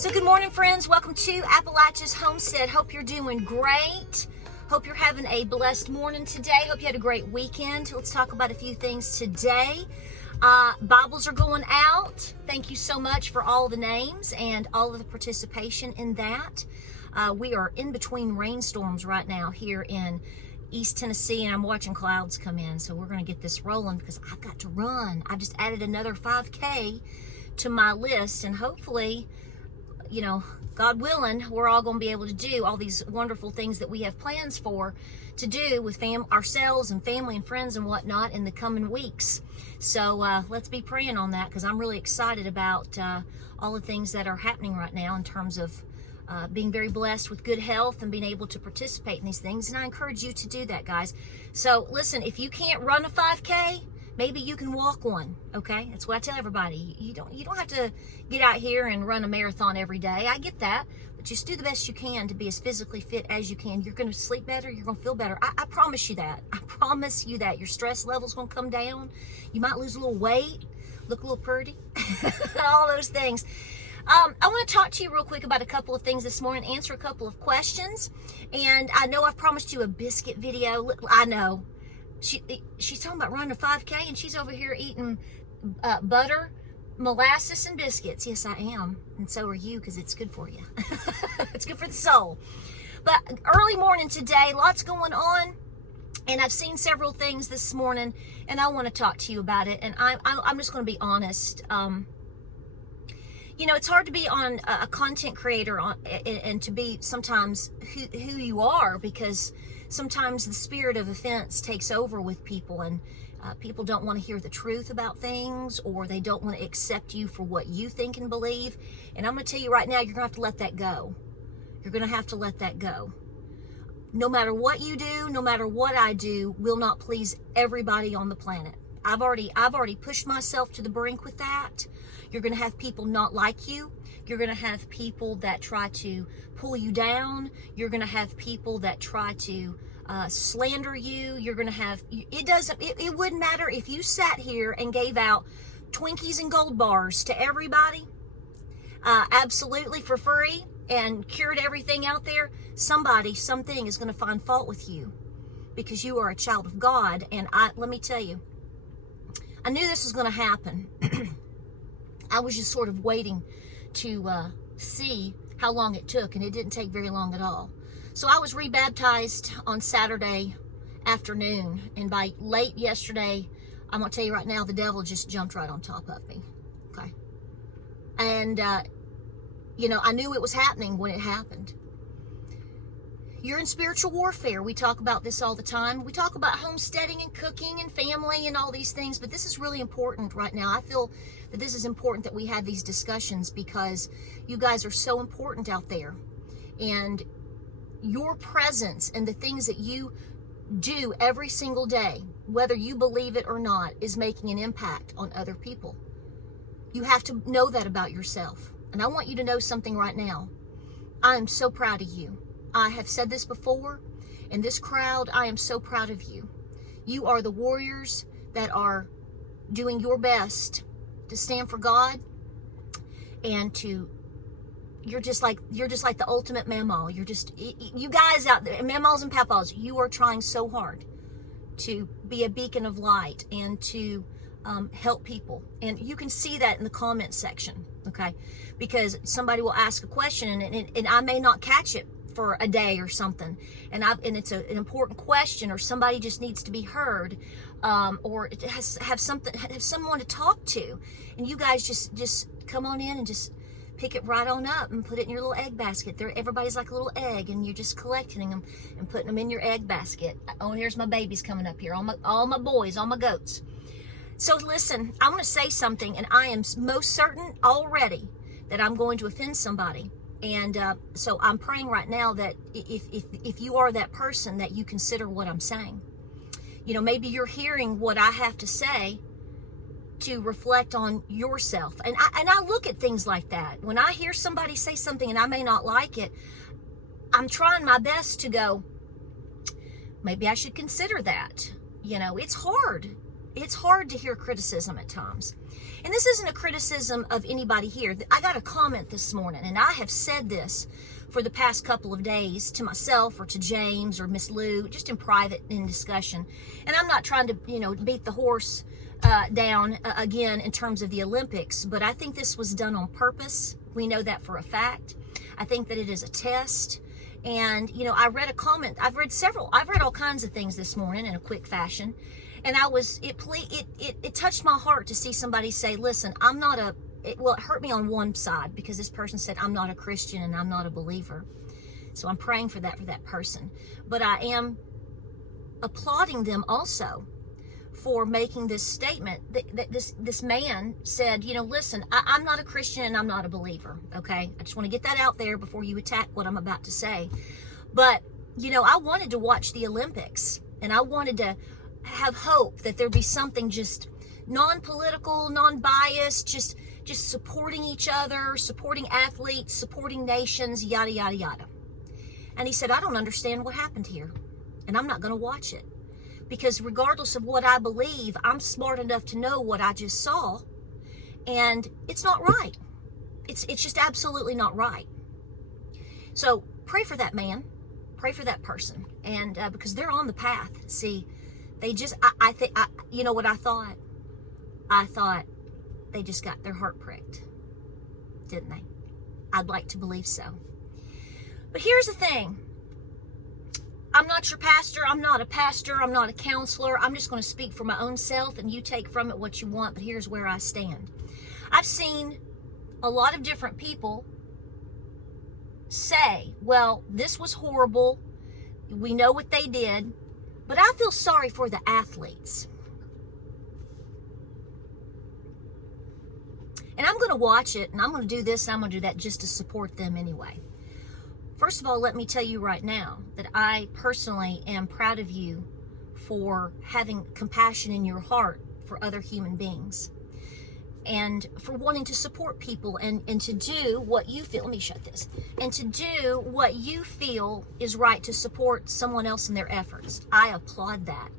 So good morning, friends. Welcome to Appalachia's Homestead. Hope you're doing great. Hope you're having a blessed morning today. Hope you had a great weekend. Let's talk about a few things today. Bibles are going out. Thank you so much for all the names and all of the participation in that. We are in between rainstorms right now here in East Tennessee, and I'm watching clouds come in. So we're going to get this rolling because I've got to run. I've just added another 5K to my list, and hopefully, you know, God willing, we're all going to be able to do all these wonderful things that we have plans for to do with ourselves and family and friends and whatnot in the coming weeks. So let's be praying on that, because I'm really excited about all the things that are happening right now in terms of being very blessed with good health and being able to participate in these things. And I encourage you to do that, guys. So listen, if you can't run a 5K, maybe you can walk one, okay? That's what I tell everybody. You don't have to get out here and run a marathon every day. I get that, but just do the best you can to be as physically fit as you can. You're going to sleep better. You're going to feel better. I promise you that. I promise you that. Your stress level's going to come down. You might lose a little weight, look a little pretty, all those things. I want to talk to you real quick about a couple of things this morning, answer a couple of questions. And I know I've promised you a biscuit video. I know. She's talking about running a 5K, and she's over here eating butter, molasses, and biscuits. Yes, I am. And so are you, because it's good for you. It's good for the soul. But early morning today, lots going on. And I've seen several things this morning, and I want to talk to you about it. And I'm just going to be honest. You know, it's hard to be on a content creator and to be sometimes who you are, because sometimes the spirit of offense takes over with people, and people don't want to hear the truth about things, or they don't want to accept you for what you think and believe. And I'm going to tell you right now, you're going to have to let that go. You're going to have to let that go. No matter what you do, no matter what I do, will not please everybody on the planet. I've already pushed myself to the brink with that. You're going to have people not like you. You're going to have people that try to pull you down. You're going to have people that try to slander you. You're going to have, it wouldn't matter if you sat here and gave out Twinkies and gold bars to everybody, absolutely for free, and cured everything out there. Something is going to find fault with you, because you are a child of God. And let me tell you, I knew this was going to happen. I was just sort of waiting to see how long it took, and it didn't take very long at all. So I was rebaptized on Saturday afternoon, and by late yesterday, I'm going to tell you right now, the devil just jumped right on top of me, okay? And, you know, I knew it was happening when it happened. You're in spiritual warfare. We talk about this all the time. We talk about homesteading and cooking and family and all these things, but this is really important right now. I feel that this is important that we have these discussions, because you guys are so important out there. And your presence and the things that you do every single day, whether you believe it or not, is making an impact on other people. You have to know that about yourself. And I want you to know something right now. I am so proud of you. I have said this before, and this crowd, I am so proud of you. You are the warriors that are doing your best to stand for God, and you're just like the ultimate mamaw. You guys out there, mamaws and papaws, you are trying so hard to be a beacon of light and to help people. And you can see that in the comment section, okay? Because somebody will ask a question, and I may not catch it for a day or something, and it's an important question, or somebody just needs to be heard, or it have someone to talk to, and you guys just come on in and just pick it right on up and put it in your little egg basket. Everybody's like a little egg, and you're just collecting them and putting them in your egg basket. Oh, here's my babies coming up here, all my boys, all my goats. So listen, I'm going to say something, and I am most certain already that I'm going to offend somebody. And so I'm praying right now that if you are that person, that you consider what I'm saying. You know, maybe you're hearing what I have to say to reflect on yourself. And I look at things like that. When I hear somebody say something and I may not like it, I'm trying my best to go, maybe I should consider that. You know, it's hard. It's hard to hear criticism at times. And this isn't a criticism of anybody here. I got a comment this morning, and I have said this for the past couple of days to myself or to James or Miss Lou, just in private in discussion. And I'm not trying to, beat the horse down again in terms of the Olympics, but I think this was done on purpose. We know that for a fact. I think that it is a test. And, I read a comment. I've read all kinds of things this morning in a quick fashion. And it touched my heart to see somebody say, listen, it hurt me on one side because this person said, I'm not a Christian and I'm not a believer. So I'm praying for that person. But I am applauding them also for making this statement that this man said, listen, I'm not a Christian and I'm not a believer. Okay. I just want to get that out there before you attack what I'm about to say. But, I wanted to watch the Olympics, and I wanted to have hope that there'd be something just non-political, non-biased, just supporting each other, supporting athletes, supporting nations, yada, yada, yada. And he said, I don't understand what happened here, and I'm not going to watch it. Because regardless of what I believe, I'm smart enough to know what I just saw, and it's not right. It's just absolutely not right. So pray for that man, pray for that person, and because they're on the path. See, they just, I think, you know what I thought? I thought they just got their heart pricked, didn't they? I'd like to believe so. But here's the thing. I'm not your pastor. I'm not a pastor. I'm not a counselor. I'm just going to speak for my own self, and you take from it what you want, but here's where I stand. I've seen a lot of different people say, well, this was horrible. We know what they did, but I feel sorry for the athletes. And I'm going to watch it, and I'm going to do this, and I'm going to do that just to support them anyway. First of all, let me tell you right now that I personally am proud of you for having compassion in your heart for other human beings, and for wanting to support people and to do what you feel. Let me shut this. And to do what you feel is right to support someone else in their efforts. I applaud that.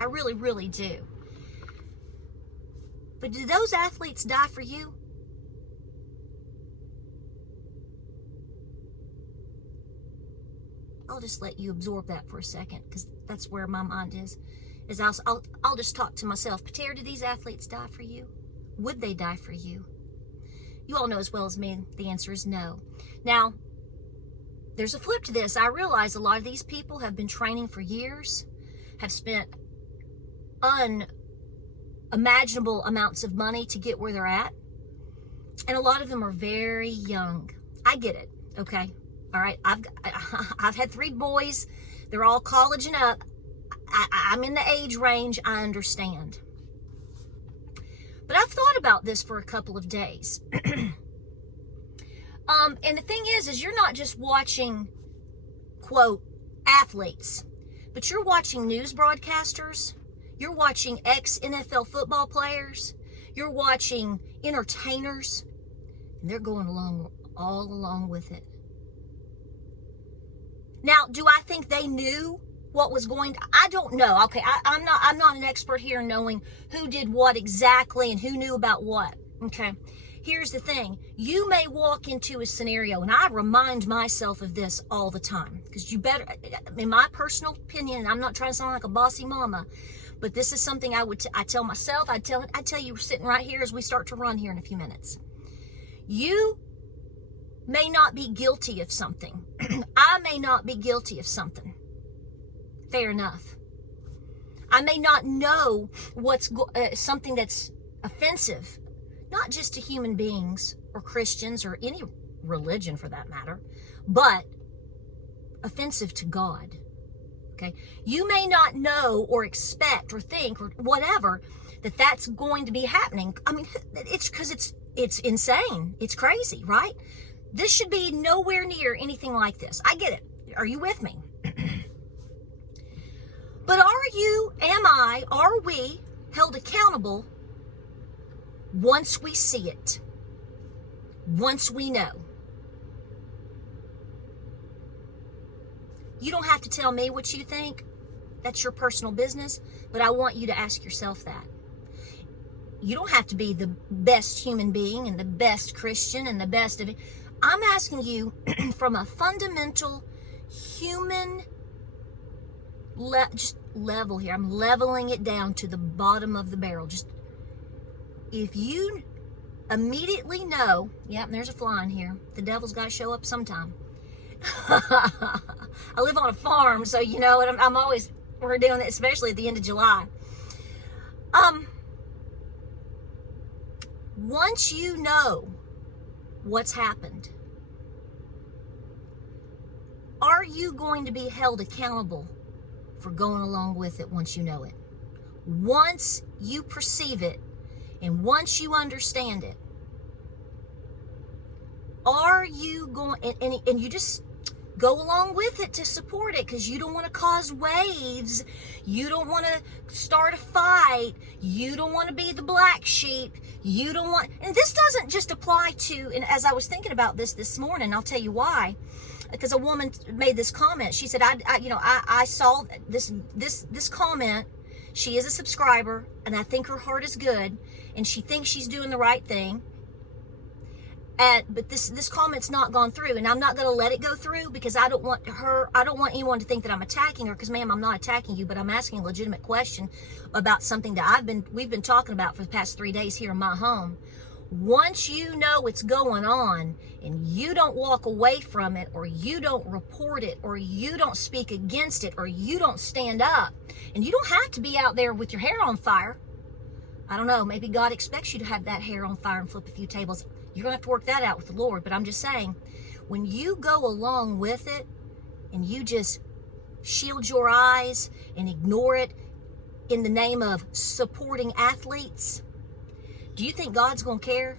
I really, really do. But do those athletes die for you? I'll just let you absorb that for a second, because that's where my mind is I'll just talk to myself. Patara, do these athletes die for you? Would they die for you? You all know as well as me, the answer is no. Now, there's a flip to this. I realize a lot of these people have been training for years, have spent unimaginable amounts of money to get where they're at. And a lot of them are very young. I get it, okay? All right, I've had 3 boys. They're all college and up. I'm in the age range. I understand. But I've thought about this for a couple of days. And the thing is you're not just watching, quote, athletes, but you're watching news broadcasters. You're watching ex-NFL football players. You're watching entertainers. And they're going all along with it. Now, do I think they knew what was going to? I don't know. Okay, I'm not an expert here knowing who did what exactly and who knew about what. Okay, here's the thing. You may walk into a scenario, and I remind myself of this all the time, because you better, in my personal opinion, and I'm not trying to sound like a bossy mama, but this is something I tell myself. I tell you sitting right here as we start to run here in a few minutes. You may not be guilty of something. I may not be guilty of something. Fair enough. I may not know what's something that's offensive, not just to human beings or Christians or any religion for that matter, but offensive to God. Okay? You may not know or expect or think or whatever that's going to be happening. I mean, it's because it's insane. It's crazy, right? This should be nowhere near anything like this. I get it. Are you with me? But are we held accountable once we see it? Once we know? You don't have to tell me what you think. That's your personal business. But I want you to ask yourself that. You don't have to be the best human being and the best Christian and the best of it. I'm asking you from a fundamental human just level here. I'm leveling it down to the bottom of the barrel. Just if you immediately know, yep, there's a fly in here. The devil's got to show up sometime. I live on a farm, so you know, and I'm always, we're doing it, especially at the end of July. Once you know what's happened, are you going to be held accountable for going along with it once you know it? Once you perceive it and once you understand it, are you going, and you just go along with it to support it because you don't want to cause waves, you don't want to start a fight, you don't want to be the black sheep, you don't want, and this doesn't just apply to, and as I was thinking about this morning, I'll tell you why, because a woman made this comment. She said, I saw this comment. She is a subscriber, and I think her heart is good, and she thinks she's doing the right thing. But this comment's not gone through, and I'm not going to let it go through because I don't want anyone to think that I'm attacking her, because ma'am, I'm not attacking you, but I'm asking a legitimate question about something that we've been talking about for the past 3 days here in my home. Once you know what's going on and you don't walk away from it, or you don't report it, or you don't speak against it, or you don't stand up, and you don't have to be out there with your hair on fire. I don't know, maybe God expects you to have that hair on fire and flip a few tables. You're going to have to work that out with the Lord. But I'm just saying, when you go along with it and you just shield your eyes and ignore it in the name of supporting athletes, do you think God's going to care?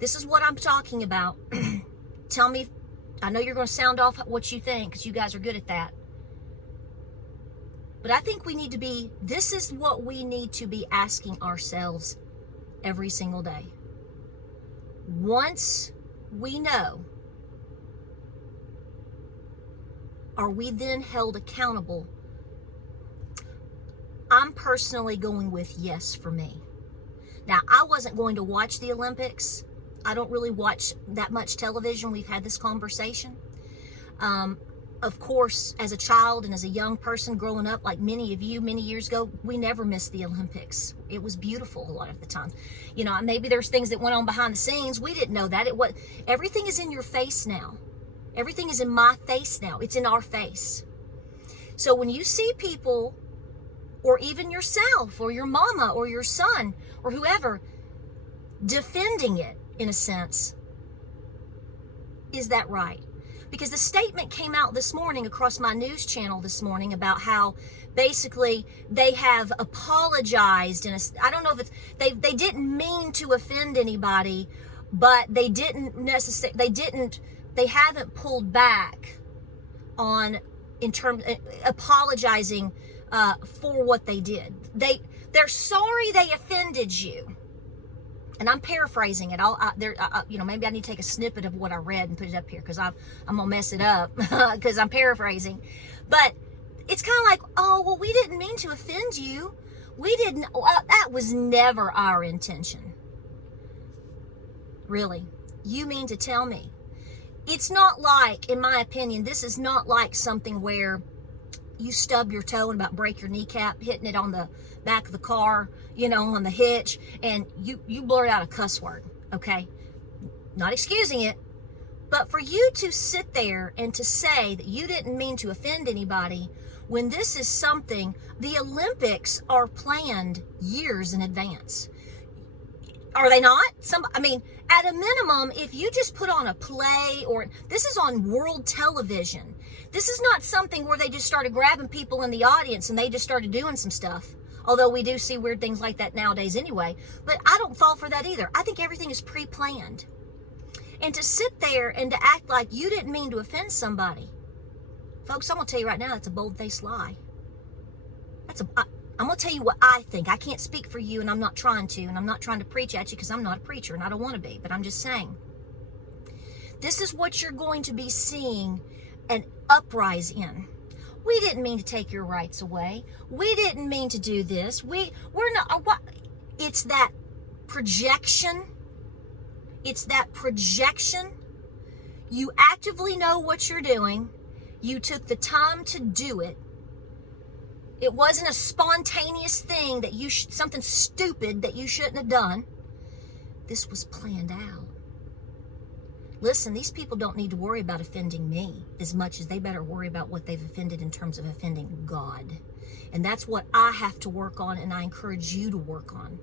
This is what I'm talking about. Tell me, I know you're going to sound off what you think because you guys are good at that. But I think this is what we need to be asking ourselves every single day. Once we know, are we then held accountable? I'm personally going with yes for me. Now, I wasn't going to watch the Olympics. I don't really watch that much television. We've had this conversation. Of course, as a child and as a young person growing up, like many of you, many years ago, we never missed the Olympics. It was beautiful a lot of the time. You know, maybe there's things that went on behind the scenes. We didn't know that. Everything is in your face now. Everything is in my face now. It's in our face. So when you see people, or even yourself, or your mama, or your son, or whoever, defending it, in a sense, is that right? Because the statement came out this morning across my news channel this morning about how basically they have apologized, and I don't know if they didn't mean to offend anybody, but they haven't pulled back on apologizing for what they did. They're sorry they offended you. And I'm paraphrasing it. Maybe I need to take a snippet of what I read and put it up here because I'm gonna mess it up because I'm paraphrasing. But it's kind of like, oh, well, we didn't mean to offend you. We didn't. That was never our intention. Really, you mean to tell me? It's not like, in my opinion, this is not like something where you stub your toe and about break your kneecap, hitting it on the back of the car, on the hitch, and you blurt out a cuss word, okay? Not excusing it, but for you to sit there and to say that you didn't mean to offend anybody when this is something, the Olympics are planned years in advance. Are they not? At a minimum, if you just put on a play, or this is on world television. This is not something where they just started grabbing people in the audience and they just started doing some stuff. Although we do see weird things like that nowadays anyway. But I don't fall for that either. I think everything is pre-planned. And to sit there and to act like you didn't mean to offend somebody. Folks, I'm going to tell you right now, that's a bold-faced lie. I'm going to tell you what I think. I can't speak for you, and I'm not trying to. And I'm not trying to preach at you because I'm not a preacher, and I don't want to be. But I'm just saying. This is what you're going to be seeing an uprising in. We didn't mean to take your rights away. We didn't mean to do this. We're not. What? It's that projection. It's that projection. You actively know what you're doing. You took the time to do it. It wasn't a spontaneous thing that something stupid that you shouldn't have done. This was planned out. Listen, these people don't need to worry about offending me as much as they better worry about what they've offended in terms of offending God. And that's what I have to work on, and I encourage you to work on.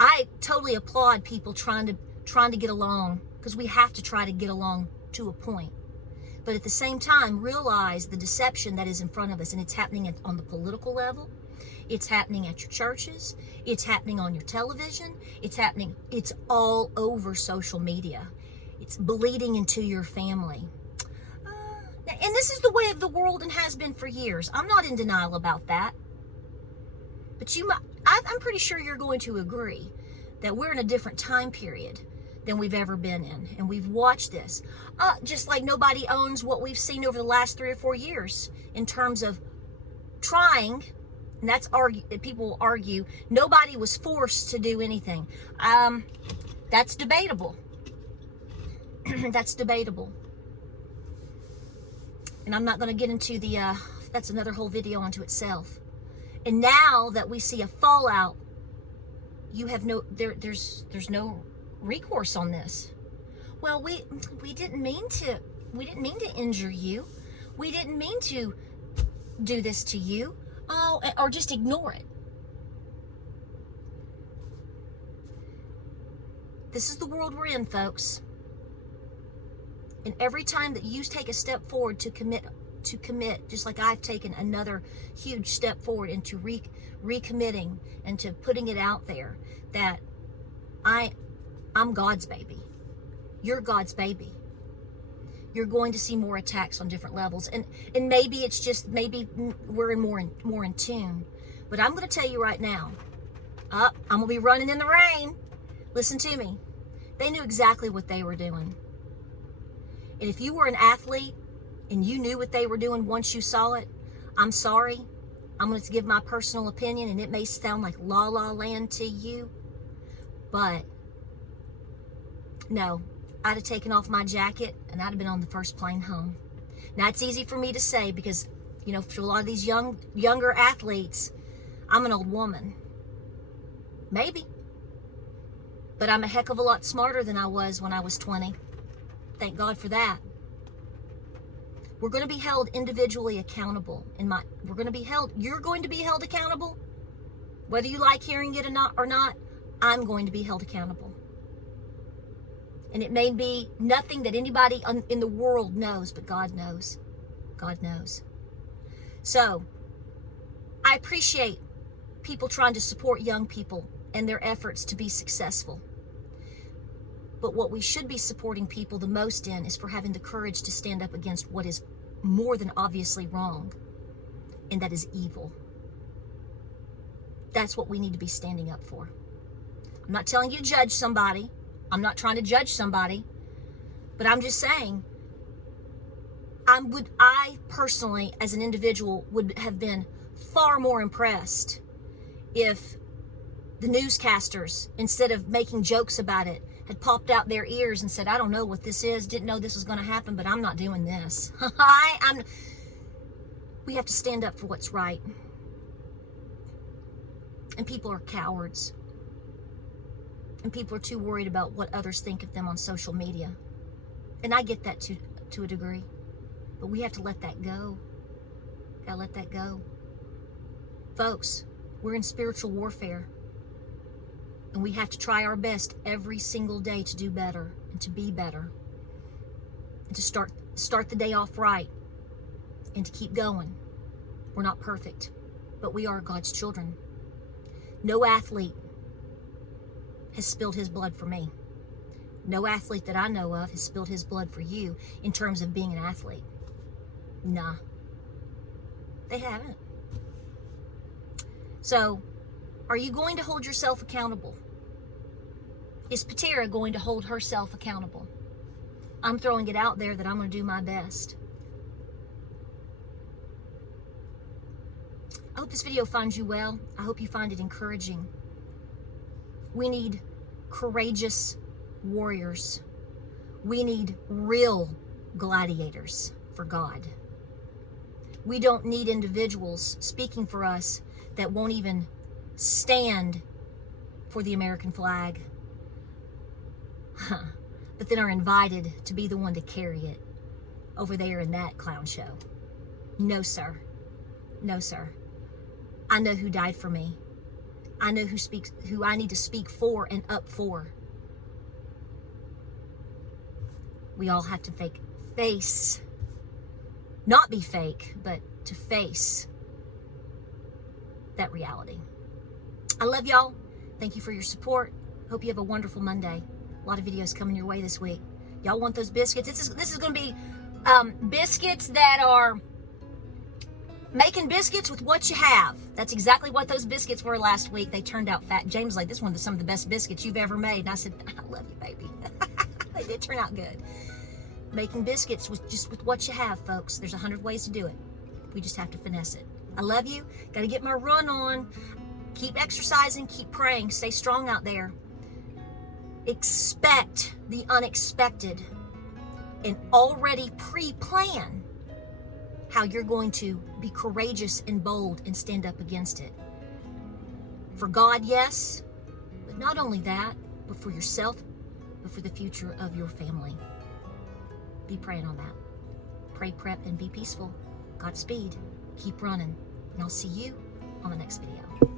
I totally applaud people trying to get along, because we have to try to get along to a point. But at the same time, realize the deception that is in front of us, and it's happening on the political level. It's happening at your churches. It's happening on your television. It's all over social media. It's bleeding into your family. And this is the way of the world and has been for years. I'm not in denial about that. But I'm pretty sure you're going to agree that we're in a different time period than we've ever been in. And we've watched this. Just like nobody owns what we've seen over the last 3 or 4 years in terms of trying. And people argue nobody was forced to do anything. That's debatable. That's debatable. And I'm not going to get into that's another whole video unto itself. And now that we see a fallout, you have there's no recourse on this. Well, we didn't mean to injure you. We didn't mean to do this to you. Oh, or just ignore it. This is the world we're in, folks. And every time that you take a step forward to commit, just like I've taken another huge step forward into recommitting and to putting it out there, that I'm God's baby. You're God's baby. You're going to see more attacks on different levels. And maybe it's just, maybe we're more in tune. But I'm going to tell you right now, I'm going to be running in the rain. Listen to me. They knew exactly what they were doing. And if you were an athlete and you knew what they were doing once you saw it, I'm sorry. I'm going to give my personal opinion, and it may sound like la la land to you, but no. I'd have taken off my jacket and I'd have been on the first plane home. Now, it's easy for me to say because, for a lot of these younger athletes, I'm an old woman. Maybe. But I'm a heck of a lot smarter than I was when I was 20. Thank God for that. We're going to be held individually accountable. You're going to be held accountable. Whether you like hearing it or not, I'm going to be held accountable. And it may be nothing that anybody in the world knows, but God knows. God knows. So, I appreciate people trying to support young people and their efforts to be successful. But what we should be supporting people the most in is for having the courage to stand up against what is more than obviously wrong, and that is evil. That's what we need to be standing up for. I'm not telling you to judge somebody. I'm not trying to judge somebody, but I'm just saying, I personally, as an individual, would have been far more impressed if the newscasters, instead of making jokes about it, had popped out their ears and said, I don't know what this is, didn't know this was going to happen, but I'm not doing this. We have to stand up for what's right. And people are cowards. And people are too worried about what others think of them on social media. And I get that to a degree. But we have to let that go. Gotta let that go. Folks, we're in spiritual warfare. And we have to try our best every single day to do better and to be better. And to start the day off right. And to keep going. We're not perfect, but we are God's children. No athlete has spilled his blood for me. No athlete that I know of has spilled his blood for you in terms of being an athlete. Nah. They haven't. So, are you going to hold yourself accountable? Is Patara going to hold herself accountable? I'm throwing it out there that I'm going to do my best. I hope this video finds you well. I hope you find it encouraging. We need courageous warriors. We need real gladiators for God. We don't need individuals speaking for us that won't even stand for the American flag, but then are invited to be the one to carry it over there in that clown show. No, sir. No, sir. I know who died for me. I know who I need to speak for and up for. We all have to face, not be fake, but to face that reality. I love y'all. Thank you for your support. Hope you have a wonderful Monday. A lot of videos coming your way this week. Y'all want those biscuits? This is going to be biscuits that are making biscuits with what you have. That's exactly what those biscuits were last week. They turned out fat. James was like, this one is some of the best biscuits you've ever made. And I said, I love you, baby. They did turn out good. Making biscuits with what you have, folks. There's 100 ways to do it. We just have to finesse it. I love you. Got to get my run on. Keep exercising. Keep praying. Stay strong out there. Expect the unexpected and already pre-plan how you're going to be courageous and bold and stand up against it. For God, yes, but not only that, but for yourself, but for the future of your family. Be praying on that. Pray, prep, and be peaceful. Godspeed. Keep running. And I'll see you on the next video.